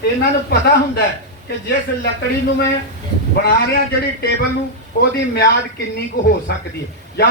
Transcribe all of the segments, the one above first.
ਇਹਨਾਂ ਨੂੰ ਪਤਾ ਹੁੰਦਾ ਹੈ ਕਿ ਜਿਸ ਲੱਕੜੀ ਨੂੰ ਮੈਂ ਬਣਾ ਰਿਹਾ, ਜਿਹੜੀ ਟੇਬਲ ਨੂੰ, ਉਹਦੀ ਮਿਆਦ ਕਿੰਨੀ ਕੁ ਹੋ ਸਕਦੀ ਹੈ ਜਾਂ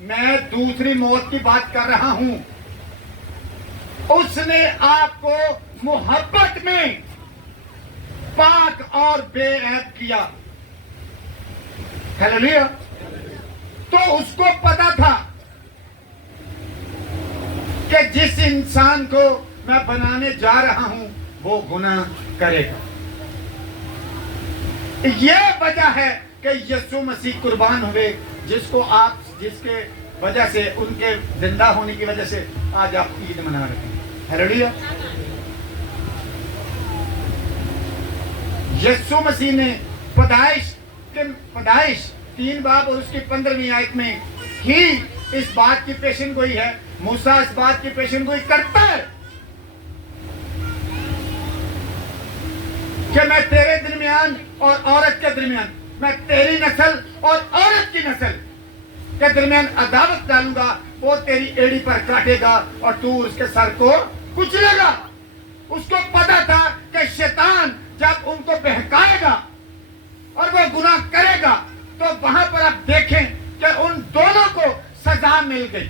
میں دوسری موت کی بات کر رہا ہوں. اس نے آپ کو محبت میں پاک اور بے عیب کیا. ہلیلویا. تو اس کو پتا تھا کہ جس انسان کو میں بنانے جا رہا ہوں وہ گناہ کرے گا. یہ وجہ ہے کہ یسوع مسیح قربان ہوئے، جس کے وجہ سے، ان کے زندہ ہونے کی وجہ سے آج آپ عید منا رہے ہیں. ہلیلویا. یسوع مسیح نے پیدائش 3 باب اور اس کی 15ویں آیت میں ہی اس بات کی پیشن گوئی ہے. موسیٰ اس بات کی پیشن گوئی کرتا ہے کہ میں تیرے درمیان اور عورت کے درمیان، میں تیری نسل اور عورت کی نسل کے درمیان عداوت ڈالوں گا. وہ تیری ایڑی پر کاٹے گا اور تو اس کے سر کو کچلے گا. اس کو پتا تھا کہ شیطان جب ان کو بہکائے گا اور وہ گناہ کرے گا تو وہاں پر آپ دیکھیں کہ ان دونوں کو سزا مل گئی.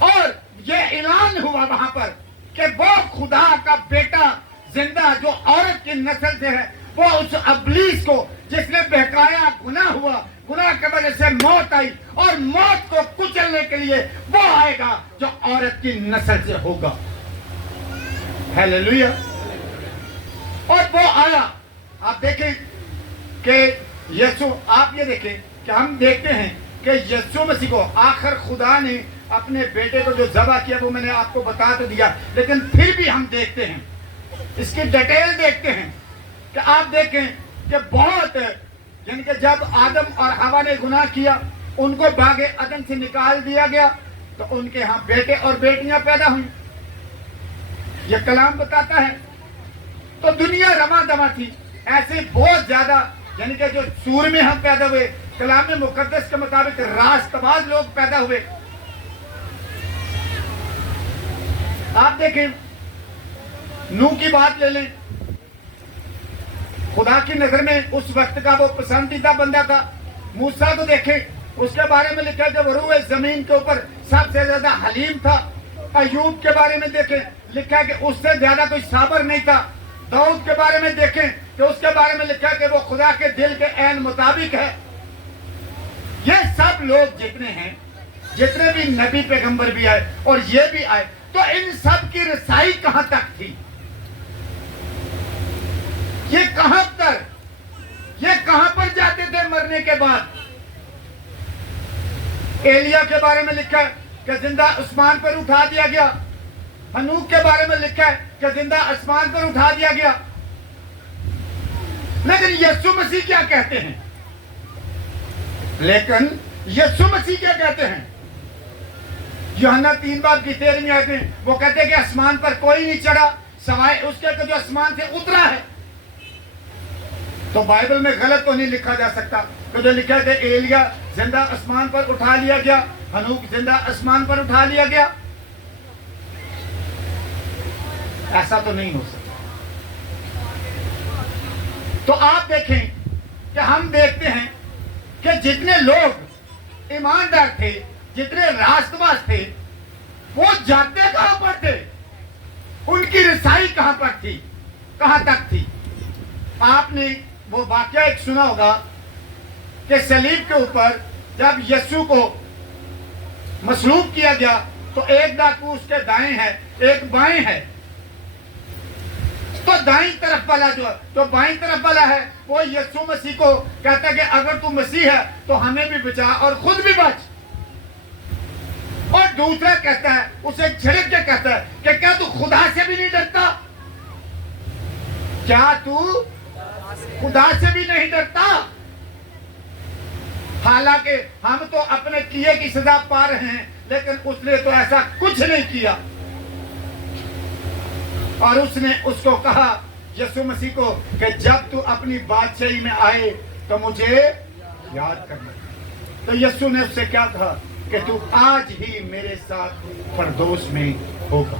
اور یہ اعلان ہوا وہاں پر کہ وہ خدا کا بیٹا زندہ جو عورت کی نسل سے ہے، وہ اس ابلیس کو جس نے بہکایا، گناہ ہوا، گناہ کی وجہ سے موت آئی، اور موت کو کچلنے کے لیے وہ آئے گا جو عورت کی نسل سے ہوگا. ہیلیلویا. اور وہ آیا. آپ دیکھیں کہ یسوع، آپ یہ دیکھیں کہ ہم دیکھتے ہیں کہ یسوع مسیح کو آخر خدا نے اپنے بیٹے کو جو ذبح کیا وہ میں نے آپ کو بتا تو دیا، لیکن پھر بھی ہم دیکھتے ہیں، اس کی ڈیٹیل دیکھتے ہیں کہ آپ دیکھیں کہ بہت، یعنی کہ جب آدم اور حوا نے گناہ کیا، ان کو باغ عدن سے نکال دیا گیا تو ان کے ہاں بیٹے اور بیٹیاں پیدا ہوئیں. یہ کلام بتاتا ہے. تو دنیا رواں دواں تھی. ایسے بہت زیادہ، یعنی کہ جو سور میں ہم پیدا ہوئے، کلام مقدس کے مطابق راست باز لوگ پیدا ہوئے. آپ دیکھیں نوح کی بات لے لیں. خدا کی نظر میں اس وقت کا وہ پسندیدہ بندہ تھا. موسیٰ کو دیکھیں، اس کے بارے میں لکھا کہ وہ روئے زمین کے اوپر سب سے زیادہ حلیم تھا. ایوب کے بارے میں دیکھیں، لکھا ہے کہ اس سے زیادہ کوئی صابر نہیں تھا. داؤد کے بارے میں دیکھیں کہ اس کے بارے میں لکھا ہے کہ وہ خدا کے دل کے عین مطابق ہے. یہ سب لوگ جتنے ہیں، جتنے بھی نبی پیغمبر بھی آئے اور یہ بھی آئے، تو ان سب کی رسائی کہاں تک تھی؟ یہ کہاں تک، یہ کہاں پر جاتے تھے مرنے کے بعد؟ ایلیا کے بارے میں لکھا ہے کہ زندہ آسمان پر اٹھا دیا گیا. ہنوک کے بارے میں لکھا ہے کہ زندہ آسمان پر اٹھا دیا گیا. لیکن یسوع مسیح کیا کہتے ہیں؟ یوحنا 3 باب کی 13ویں آیت میں وہ کہتے ہیں کہ آسمان پر کوئی نہیں چڑھا سوائے اس کے جو آسمان سے اترا ہے. تو بائبل میں غلط تو نہیں لکھا جا سکتا. تو جو لکھا ہے کہ ایلیا زندہ آسمان پر اٹھا لیا گیا، ہنوک زندہ آسمان پر اٹھا لیا گیا، ایسا تو نہیں ہو سکتا. تو آپ دیکھیں کہ ہم دیکھتے ہیں کہ جتنے لوگ ایماندار تھے، جتنے راست باز تھے، وہ جاتے کہاں پر تھے؟ ان کی رسائی کہاں پر تھی؟ کہاں تک تھی؟ آپ نے وہ واقعہ ایک سنا ہوگا کہ صلیب کے اوپر جب یسوع کو مصلوب کیا گیا تو ایک ڈاکو اس کے دائیں ہے، ایک بائیں ہے. تو دائیں طرف والا جو بائیں طرف والا ہے وہ یسوع مسیح کو کہتا ہے کہ اگر تو مسیح ہے تو ہمیں بھی بچا اور خود بھی بچ. اور دوسرا کہتا ہے، اسے جھڑک کے کہتا ہے کہ کیا تو خدا سے بھی نہیں ڈرتا؟ کیا تو خدا سے بھی نہیں ڈرتا؟ حالانکہ ہم تو اپنے کیے کی سزا پا رہے ہیں، لیکن اس نے تو ایسا کچھ نہیں کیا. اور اس نے اس کو کہا، یسوع مسیح کو، کہ جب تو اپنی بادشاہی میں آئے تو مجھے یاد کرنا. تو یسوع نے اس سے کیا کہا کہ تو آج ہی میرے ساتھ فردوس میں ہوگا.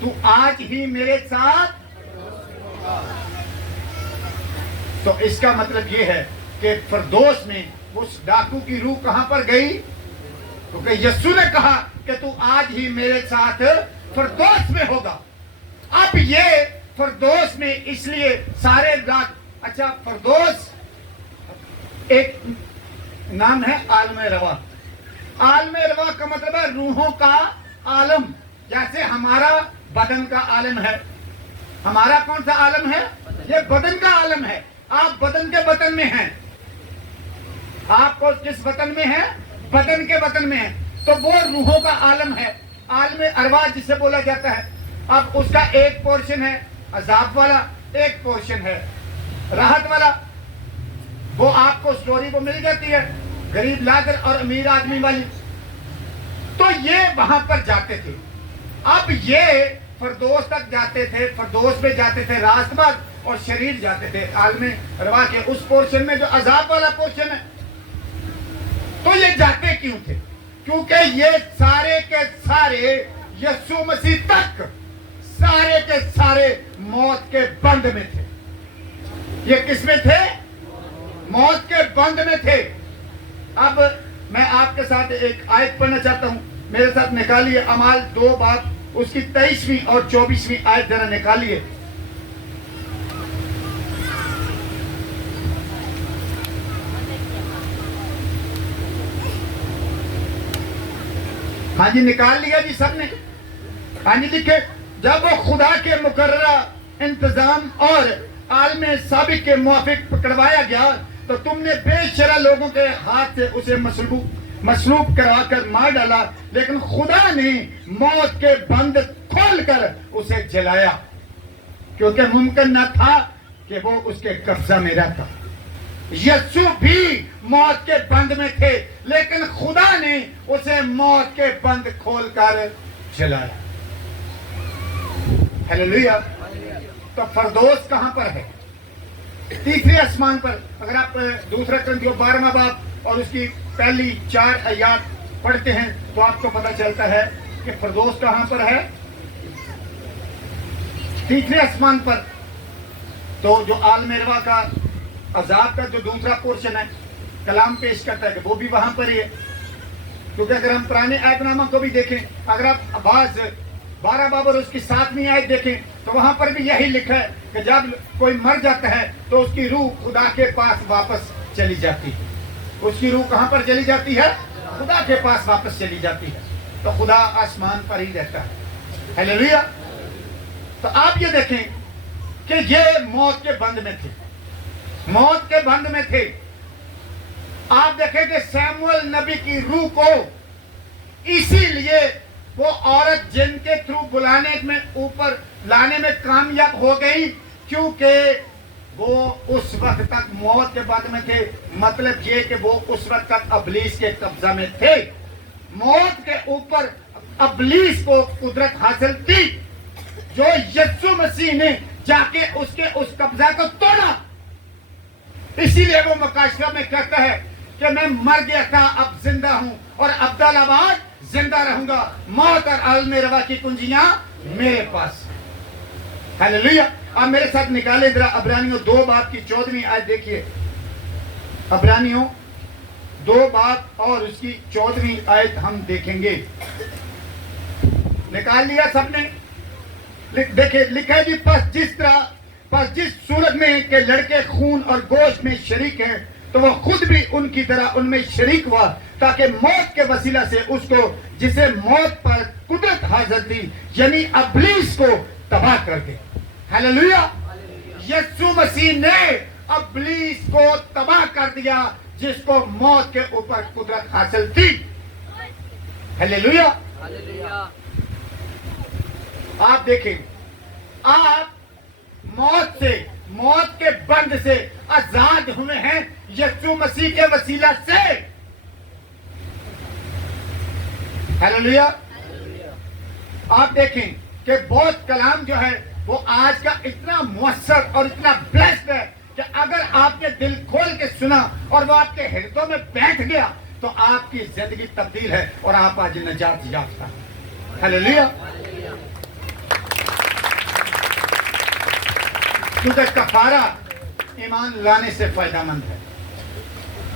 تو آج ہی میرے ساتھ. تو اس کا مطلب یہ ہے کہ فردوس میں اس ڈاکو کی روح کہاں پر گئی؟ کیونکہ یسوع نے کہا کہ تو آج ہی میرے ساتھ فردوس میں ہوگا. اب یہ فردوس میں اس لیے سارے رات، اچھا فردوس ایک نام ہے عالم روا. عالم روا کا مطلب ہے روحوں کا عالم. جیسے ہمارا بدن کا عالم ہے. ہمارا کون سا عالم ہے؟ یہ بدن کا عالم ہے. آپ بدن کے وطن میں ہیں. آپ کو کس وطن میں ہیں؟ بدن کے وطن میں ہیں. تو وہ روحوں کا عالم ہے. عالم ارواح جسے بولا جاتا ہے. اب اس کا ایک پورشن ہے عذاب والا، ایک پورشن ہے راحت والا. وہ آپ کو سٹوری کو مل جاتی ہے، غریب لازر اور امیر آدمی والی. تو یہ وہاں پر جاتے تھے. اب یہ فردوس تک جاتے تھے. فردوس میں جاتے تھے راست باغ، اور شریر جاتے تھے عالم ارواح کے اس پورشن میں جو عذاب والا پورشن ہے. تو یہ جاتے کیوں تھے؟ کیونکہ یہ سارے کے سارے یسوع مسیح تک سارے کے سارے موت کے بند میں تھے. یہ کس میں تھے؟ موت کے بند میں تھے. اب میں آپ کے ساتھ ایک آیت پڑھنا چاہتا ہوں. میرے ساتھ نکالیے اعمال 2 باب اس کی 23ویں اور 24ویں آیت ذرا نکالیے. ہاں جی نکال لیا جی سب نے. ہاں جی لکھے، جب وہ خدا کے مقررہ انتظام اور عالم سابق کے موافق پکڑوایا گیا تو تم نے بے شرع لوگوں کے ہاتھ سے اسے مصلوب کروا کر مار ڈالا، لیکن خدا نے موت کے بند کھول کر اسے جلایا، کیونکہ ممکن نہ تھا کہ وہ اس کے قبضہ میں رہتا. یسوع بھی موت کے بند میں تھے، لیکن خدا نے اسے موت کے بند کھول کر جلایا. ہیلیلویا. تو فردوس کہاں پر ہے؟ تیسرے آسمان پر. اگر آپ دوسرا کرنتھیوں 12واں باب اور اس کی پہلی 4 آیات پڑھتے ہیں تو آپ کو پتہ چلتا ہے کہ فردوس کہاں پر ہے؟ تیسرے آسمان پر. تو جو عالم ارواح کا عذاب کا جو دوسرا پورشن ہے کلام پیش کرتا ہے کہ وہ بھی وہاں پر ہی ہے. کیونکہ اگر ہم پرانے آیت نامہ کو بھی دیکھیں، اگر آپ آواز 12 باب اور اس کی 7ویں آیت دیکھیں تو وہاں پر بھی یہی لکھا ہے کہ جب کوئی مر جاتا ہے تو اس کی روح خدا کے پاس واپس چلی جاتی ہے. اس کی روح کہاں پر چلی جاتی ہے؟ خدا کے پاس واپس چلی جاتی ہے. تو خدا آسمان پر ہی رہتا ہے. ہیلیلویا. تو آپ یہ دیکھیں کہ یہ موت کے بند میں تھے. موت کے بند میں تھے. آپ دیکھیں کہ سیموئیل نبی کی روح کو اسی لیے وہ عورت جن کے تھرو بلانے میں اوپر لانے میں کامیاب ہو گئی، کیونکہ وہ اس وقت تک موت کے بند میں تھے. مطلب یہ کہ وہ اس وقت تک ابلیس کے قبضہ میں تھے. موت کے اوپر ابلیس کو قدرت حاصل تھی، جو یسوع مسیح نے جا کے اس قبضہ کو توڑا. اسی لیے وہ مکاشفہ میں کہتا ہے کہ میں مر گیا تھا اب زندہ ہوں اور ابدالآباد زندہ رہوں گا. موت اور عالم روا کی کنجیاں میرے پاس. ہیلیلویا. آپ میرے ساتھ نکالے ذرا عبرانیوں 2 باب کی 14ویں آیت دیکھیے. عبرانیوں 2 باب اور اس کی 14ویں آیت ہم دیکھیں گے. نکال لیا سب نے؟ دیکھیں لکھا ہے جی، پس جس صورت میں کہ لڑکے خون اور گوشت میں شریک ہیں تو وہ خود بھی ان کی طرح ان میں شریک ہوا، تاکہ موت کے وسیلہ سے اس کو جسے موت پر قدرت حاصل تھی یعنی ابلیس کو تباہ کر دے. ہیلیلویا. یسوع مسیح نے ابلیس کو تباہ کر دیا جس کو موت کے اوپر قدرت حاصل تھی. ہیلیلویا. آپ دیکھیں، آپ موت کے بند سے آزاد ہوئے ہیں یسوع مسیح کے وسیلہ سے. ہیلیلویا. آپ دیکھیں کہ بہت کلام جو ہے وہ آج کا اتنا مؤثر اور اتنا بلیسڈ ہے کہ اگر آپ نے دل کھول کے سنا اور وہ آپ کے ہردوں میں بیٹھ گیا تو آپ کی زندگی تبدیل ہے اور آپ آج نجات یافتہ. ہیلیلویا. کیونکہ کفارہ ایمان لانے سے فائدہ مند ہے.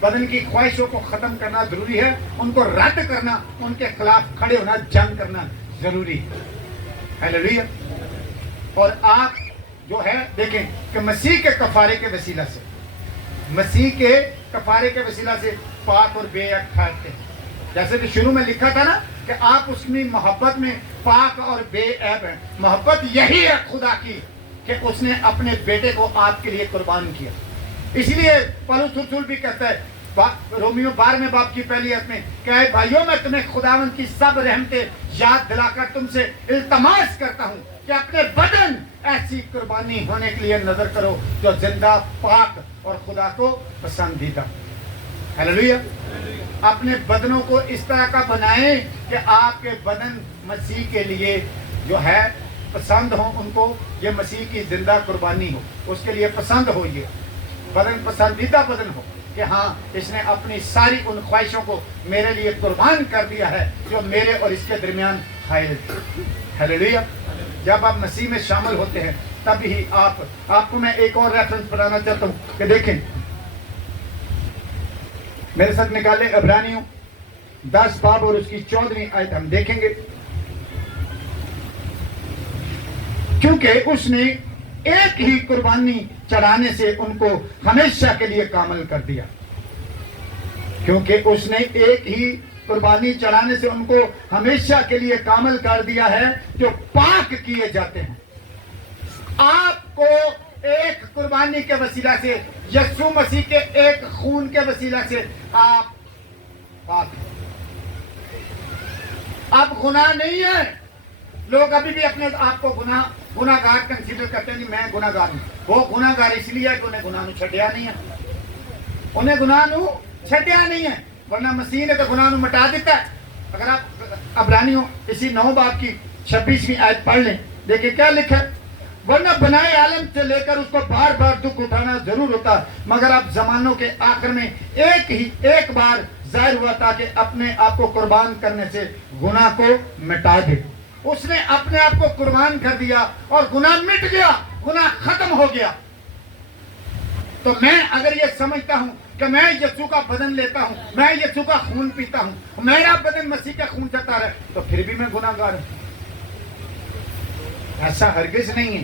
بدن کی خواہشوں کو ختم کرنا ضروری ہے, ان کو رد کرنا, ان کے خلاف کھڑے ہونا, جنگ کرنا ضروری ہے. ہیلیلویا. اور آپ جو ہے دیکھیں کہ مسیح کے کفارے کے وسیلہ سے, مسیح کے کفارے کے وسیلہ سے پاک اور بے عیب ٹھہرتے ہیں. جیسے کہ شروع میں لکھا تھا نا کہ آپ اس کی محبت میں پاک اور بے عیب ہیں. محبت یہی ہے خدا کی کہ اس نے اپنے بیٹے کو آپ کے لیے قربان کیا. اس لیے پولس رسول بھی کہتا ہے رومیو 12 باب کی پہلی آیت میں کہ اے بھائیوں میں تمہیں خداوند کی سب رحمتیں یاد دلا کر تم سے التماس کرتا ہوں کہ اپنے بدن ایسی قربانی ہونے کے لیے نظر کرو جو زندہ, پاک اور خدا کو پسندیدہ. ہیلیلویا. اپنے بدنوں کو اس طرح کا بنائیں کہ آپ کے بدن مسیح کے لیے جو ہے پسند ہوں, ان کو یہ مسیح کی زندہ قربانی ہو, اس کے لیے پسند ہو, یہ بدن پسندیدہ بدن ہو کہ ہاں اس نے اپنی ساری ان خواہشوں کو میرے لیے قربان کر دیا ہے جو میرے اور اس کے درمیان حائل تھی. ہیلیلویا. جب آپ مسیح میں شامل ہوتے ہیں تب ہی آپ کو میں ایک اور ریفرنس بتانا چاہتا ہوں کہ دیکھیں میرے ساتھ نکالے عبرانیوں 10 باب اور اس کی 14ویں آیت ہم دیکھیں گے. کیونکہ اس نے ایک ہی قربانی چڑھانے سے ان کو ہمیشہ کے لیے کامل کر دیا. کیونکہ اس نے ایک ہی قربانی چڑھانے سے ان کو ہمیشہ کے لیے کامل کر دیا ہے جو پاک کیے جاتے ہیں. آپ کو ایک قربانی کے وسیلہ سے, یسوع مسیح کے ایک خون کے وسیلہ سے آپ پاک ہیں. آپ گناہ نہیں ہیں. لوگ ابھی بھی اپنے آپ کو گناہ گار کنسیڈر کرتے ہیں کہ میں گناہ گار ہوں. وہ گناہ گار اس لیے ہے کہ انہیں گناہ نو چھڈیا نہیں ہے, انہیں گناہ نو چھڈیا نہیں ہے, ورنہ مسیح نے تو گناہ نو مٹا دیتا ہے. اگر آپ عبرانیوں اسی 9 باب کی 26ویں آیت پڑھ لیں, دیکھیں کیا لکھا ہے. ورنہ بنائے عالم سے لے کر اس کو بار بار دکھ اٹھانا ضرور ہوتا, مگر اب زمانوں کے آخر میں ایک بار ظاہر ہوا تاکہ اپنے آپ کو قربان کرنے سے گناہ کو مٹا دے. اس نے اپنے آپ کو قربان کر دیا اور گناہ مٹ گیا, گناہ ختم ہو گیا. تو میں اگر یہ سمجھتا ہوں کہ میں یسوع کا بدن لیتا ہوں, میں یسوع کا خون پیتا ہوں, میرا بدن مسیح کے خون سے تار ہے, تو پھر بھی میں گناہ گار ہوں. ایسا ہرگز نہیں ہے.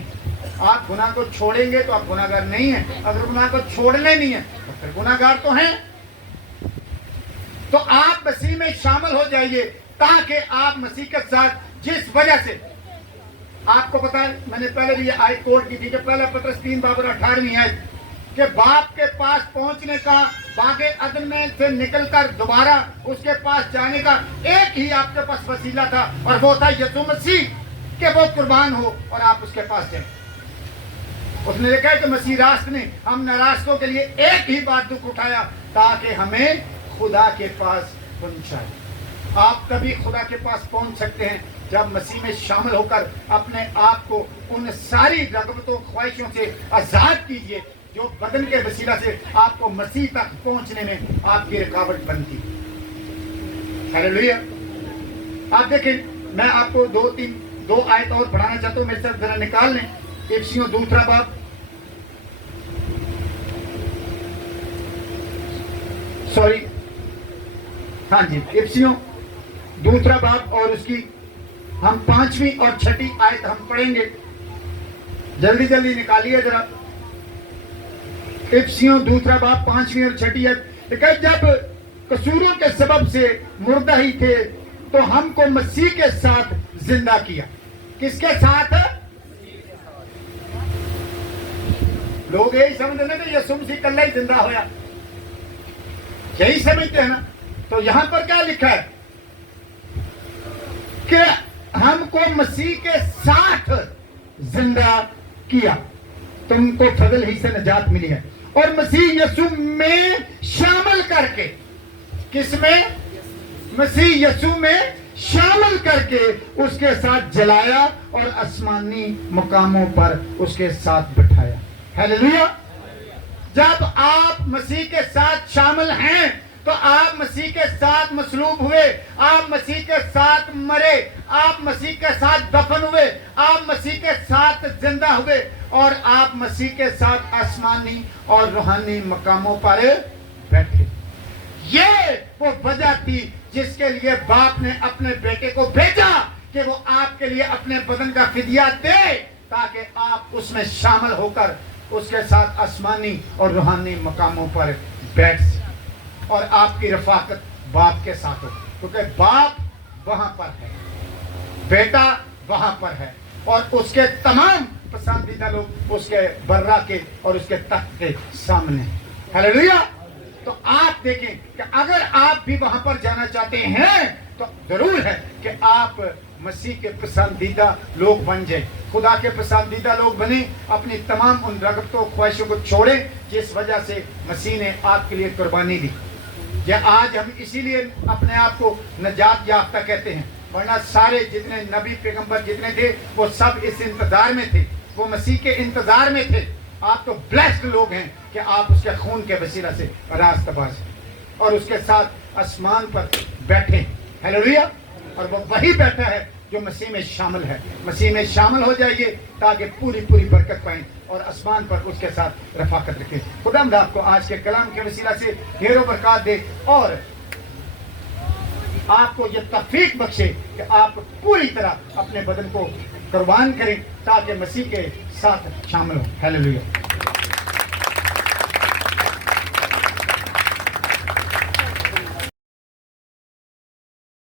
آپ گناہ کو چھوڑیں گے تو آپ گناہ گار نہیں ہیں. اگر گناہ کو چھوڑنے نہیں ہے تو پھر گناہ گار تو ہیں. تو آپ مسیح میں شامل ہو جائیے تاکہ آپ مسیح کے ساتھ, جس وجہ سے آپ کو پتا ہے, میں نے پہلے بھی یہ آیت کوٹ کی تھی کہ پہلا پترس 3 باب 18 آیت کہ باپ کے پاس پہنچنے کا, باغ عدن میں سے نکل کر دوبارہ اس کے پاس جانے کا ایک ہی آپ کے پاس وسیلہ تھا, اور وہ تھا یسوع مسیح, کہ وہ قربان ہو اور آپ اس کے پاس جائیں. اس نے دیکھا ہے کہ مسیح راست نے ہم ناراستوں کے لیے ایک ہی بار دکھ اٹھایا تاکہ ہمیں خدا کے پاس پہنچائے. آپ کبھی خدا کے پاس پہنچ سکتے ہیں جب مسیح میں شامل ہو کر اپنے آپ کو ان ساری رغبتوں خواہشوں سے آزاد کیجئے جو بدن کے وسیلہ سے آپ کو مسیح تک پہنچنے میں آپ کی رکاوٹ بنتی. ہیلیلویا. آپ دیکھیں, میں آپ کو 2 آیت اور پڑھانا چاہتا ہوں, میرے ساتھ ذرا نکال لیں. افسیوں 2 باب, افسیوں 2 باب اور اس کی ہم 5ویں اور 6ٹھی آیت ہم پڑھیں گے. جلدی جلدی نکالیے ذرا. افسیوں 2 باب 5ویں اور 6ٹھی آیت کہ جب قصوروں کے سبب سے مردہ ہی تھے تو ہم کو مسیح کے ساتھ زندہ کیا. کس کے ساتھ؟ لوگ یہی سمجھتے ہیں کہ یسوع مسیح کل ہی زندہ ہویا, یہی سمجھتے ہیں نا. تو یہاں پر کیا لکھا ہے کہ ہم کو مسیح کے ساتھ زندہ کیا, تم کو فضل ہی سے نجات ملی ہے, اور مسیح یسوع میں شامل کر کے. کس میں؟ مسیح یسوع میں شامل کر کے اس کے ساتھ جلایا اور آسمانی مقاموں پر اس کے ساتھ بٹھایا. ہیلیلویا. جب آپ مسیح کے ساتھ شامل ہیں تو آپ مسیح کے ساتھ مصلوب ہوئے, آپ مسیح کے ساتھ مرے, آپ مسیح کے ساتھ دفن ہوئے, آپ مسیح کے ساتھ زندہ ہوئے, اور آپ مسیح کے ساتھ آسمانی اور روحانی مقاموں پر بیٹھے. یہ وہ وجہ تھی جس کے لیے باپ نے اپنے بیٹے کو بھیجا کہ وہ آپ کے لیے اپنے بدن کا فدیہ دے تاکہ آپ اس میں شامل ہو کر اس کے ساتھ آسمانی اور روحانی مقاموں پر بیٹھ سکیں اور آپ کی رفاقت باپ کے ساتھ ہو، کیونکہ باپ وہاں پر ہے، بیٹا وہاں پر ہے اور اس کے تمام پسندیدہ لوگ اس کے برا کے اور اس کے تخت کے سامنے ہیں۔ ہلیلویا۔ تو آپ دیکھیں کہ اگر آپ بھی وہاں پر جانا چاہتے ہیں تو ضرور ہے کہ آپ مسیح کے پسندیدہ لوگ بن جائیں، خدا کے پسندیدہ لوگ بنیں، اپنی تمام ان رغبتوں خواہشوں کو چھوڑیں جس وجہ سے مسیح نے آپ کے لیے قربانی دی۔ یہ آج ہم اسی لیے اپنے آپ کو نجات یافتہ کہتے ہیں، ورنہ سارے جتنے نبی پیغمبر جتنے تھے وہ سب اس انتظار میں تھے، وہ مسیح کے انتظار میں تھے۔ آپ تو بلیسڈ لوگ ہیں کہ آپ اس کے خون کے وسیلہ سے راست باز ہیں اور اس کے ساتھ آسمان پر بیٹھے۔ ہلیلویا۔ اور وہ وہی بیٹھا ہے جو مسیح میں شامل ہے۔ مسیح میں شامل ہو جائیے تاکہ پوری برکت پائیں اور آسمان پر اس کے ساتھ رفاقت رکھیں۔ خداوند آپ کو آج کے کلام کے وسیلہ سے ڈھیروں برکات دے اور آپ کو یہ توفیق بخشے کہ آپ پوری طرح اپنے بدن کو قربان کریں تاکہ مسیح کے ساتھ شامل ہوں۔ ہلیلویا۔